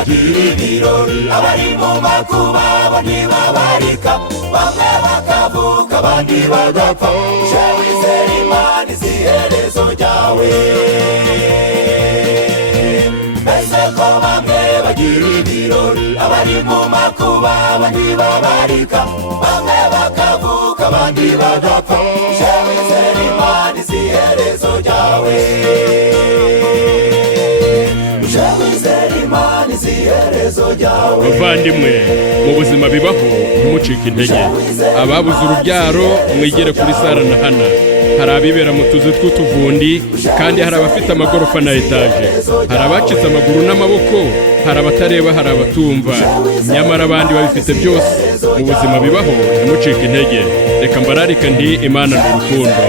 bagira ibirori abari mu makuba bo ntibabarika bamwe bakavuka abandi bagapfa uje wizera Imana izi iherezo ryawe mbese ko bamwe bagira ibirori abari mu makuba bo ntibabarika bamwe bakavuka abandi bagapfa uje wizera Imana izi iherezo ryawe bavandimwe mu buzima bibaho ntimucike intege ababuze urubyaro mwigere kuri Sara na Hana hari abibera mu tuzu tw'utuvundi kandi hari abafite amagorofa na etaje hari abacitse amaguru n'amaboko hari abatareba hari abatumva nyamara abandi babifite byose mu buzima bibaho ntimucike intege reka mbararike ndi Imana n'urukundo.